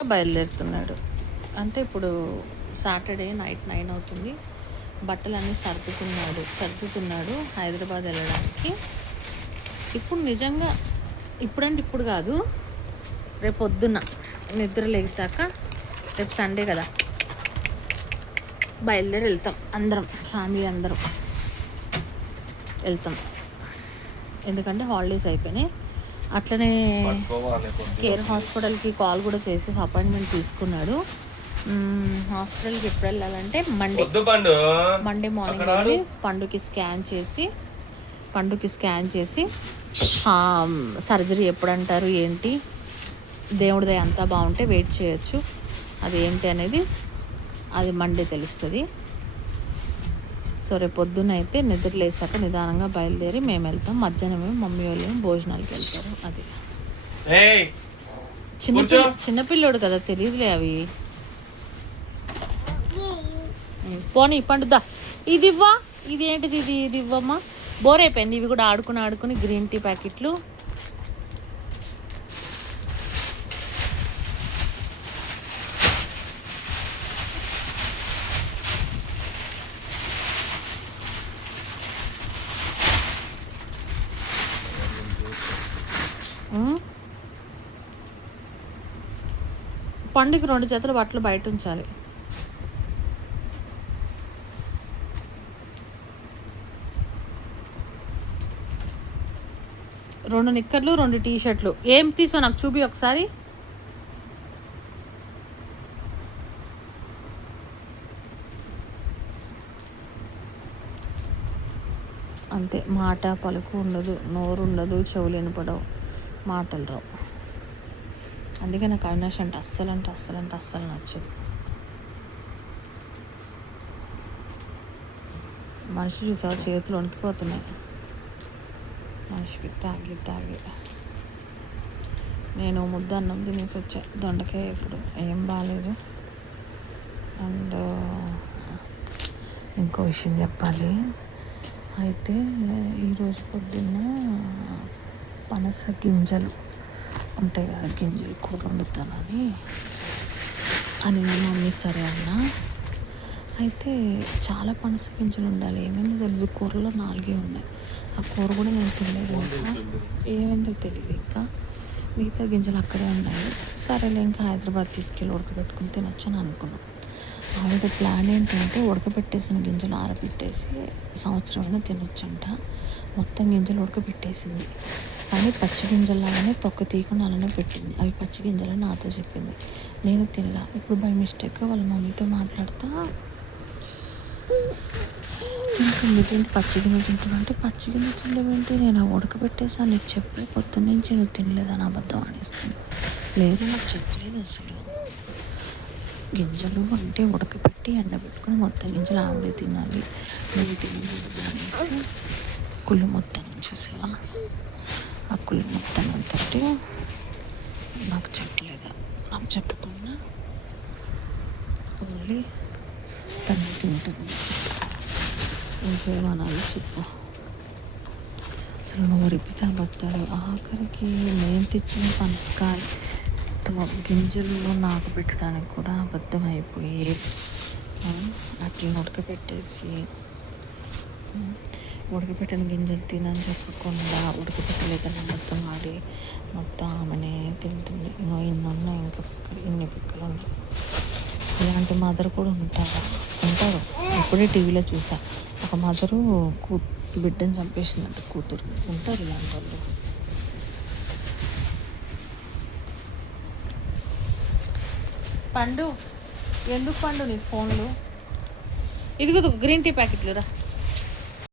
బయలుదేరుతున్నాడు. అంటే ఇప్పుడు Saturday night 9 అవుతుంది. బట్టలన్నీ సర్దుతున్నాడు హైదరాబాద్ వెళ్ళడానికి. ఇప్పుడు నిజంగా ఇప్పుడంటే ఇప్పుడు కాదు, రేపు పొద్దున్న నిద్ర లేచాక, రేపు సండే కదా, బయలుదేరి వెళ్తాం. అందరం ఫ్యామిలీ అందరం వెళ్తాం. ఎందుకంటే హాలిడేస్ అయిపోయినాయి. అట్లనే కేర్ హాస్పిటల్కి కాల్ కూడా చేసేసి అపాయింట్మెంట్ తీసుకున్నాడు. హాస్పిటల్కి ఎప్పుడు వెళ్ళాలంటే మండే మార్నింగ్ వెళ్ళి పండుకి స్కాన్ చేసి సర్జరీ ఎప్పుడు అంటారు ఏంటి, దేవుడిది అంతా బాగుంటే వెయిట్ చేయొచ్చు. అది ఏంటి అనేది అది మండే తెలుస్తుంది. సో రేపు పొద్దున్న అయితే నిద్ర లేసాక నిదానంగా బయలుదేరి మేము వెళ్తాం. మధ్యాహ్నం మమ్మీ వాళ్ళు భోజనాలకి వెళ్తారు. అది చిన్నపిల్లోడు కదా, తెలియదులే అవి. పోనీ పండుదా, ఇది ఇవ్వా, ఇది ఏంటిది, ఇది ఇవ్వమ్మా. బోర్ అయిపోయింది ఇవి కూడా ఆడుకుని గ్రీన్ టీ ప్యాకెట్లు. పండుగ 2 జతల బట్టలు బయట ఉంచాలి. రెండు నిక్కర్లు, 2 టీషర్ట్లు. ఏం తీసో నాకు చూపి ఒకసారి. అంతే, మాట పలుకు ఉండదు, నోరు ఉండదు, చెవులు వినపడవు, మాటలు రావు. అందుకే నాకు అవినాష్ అంటే అస్సలు నచ్చదు. మనిషి చూసా చేతులు వణికిపోతున్నాయి మనిషికి తాగి. నేను ముద్ద అన్నం తినేసి వచ్చా. దొండకాయ ఇప్పుడు ఏం బాగాలేదు. అండ్ ఇంకో విషయం చెప్పాలి. అయితే ఈరోజు పొద్దున్న పనస గింజలు ఉంటాయి కదా, గింజలు కూర వండుతానని మా మమ్మీ సరే అన్నా. అయితే చాలా పనస గింజలు ఉండాలి. ఏమైందో తెలియదు, కూరలో 4 ఉన్నాయి. ఆ కూర కూడా నేను తినలేదు. ఇంకా ఏమైందో తెలియదు. ఇంకా మిగతా గింజలు అక్కడే ఉన్నాయి. సరేలే, ఇంకా హైదరాబాద్ తీసుకెళ్ళి ఉడకబెట్టుకుని తినొచ్చు అని అనుకున్నాం. ఆవిడ ప్లాన్ ఏంటంటే ఉడకబెట్టేసిన గింజలు ఆరబెట్టేసి సంవత్సరమైనా తినొచ్చంట. మొత్తం గింజలు ఉడకబెట్టేసింది, కానీ పచ్చి గింజల్లాగానే తొక్క తీయకుండా అలానే పెట్టింది. అవి పచ్చి గింజలని నాతో చెప్పింది. నేను తినలా. ఇప్పుడు బై మిస్టేక్గా వాళ్ళ మమ్మీతో మాట్లాడుతా తింటుంది. పచ్చి గిన్నె తింటుందంటే, పచ్చి గిన్నె తిండేంటి, నేను ఉడకబెట్టేసాను నీకు చెప్పే పొద్దున్నుంచి నువ్వు తినలేదని అబద్ధం ఆడేస్తాను. లేదు, నాకు చెప్పలేదు అసలు. గింజలు అంటే ఉడకబెట్టి ఎండబెట్టుకుని మొత్తం గింజలు ఆవిడే తినాలి, నువ్వు తినకూడదు అనేసి కుళ్ళు మొత్తం చూసేవా. ఆ కుళ్ళు మొత్తం అంతటి నాకు చెప్పలేదు. నాకు చెప్పకుండా ఓన్లీ తను తింటుంది. ఇంకేమనాలి చెప్పు. అసలు నువ్వు రిపితా బతారు. ఆఖరికి నేను తెచ్చిన పనసకాయతో గింజలు నాకు పెట్టడానికి కూడా అబద్ధం అయిపోయి అట్లా ఉడకబెట్టిన గింజలు తినని చెప్పకుండా ఉడకబెట్టలేదని అబద్ధం ఆడి మొత్తం ఆమెనే తింటుంది. ఇన్ని ఉన్నాయి, ఇంకా ఇన్ని పిక్కలు ఉన్నాయి. ఇలాంటి మదర్ కూడా ఉంటారు. ఇప్పుడే టీవీలో చూసా, ఒక మదరు బిడ్డను చంపేసిందంట, కూతురు. ఉంటారు ఇలాంటి వాళ్ళు. పండు, ఎందుకు పండు నీ ఫోన్లు? ఇదిగో గ్రీన్ టీ ప్యాకెట్లు రా.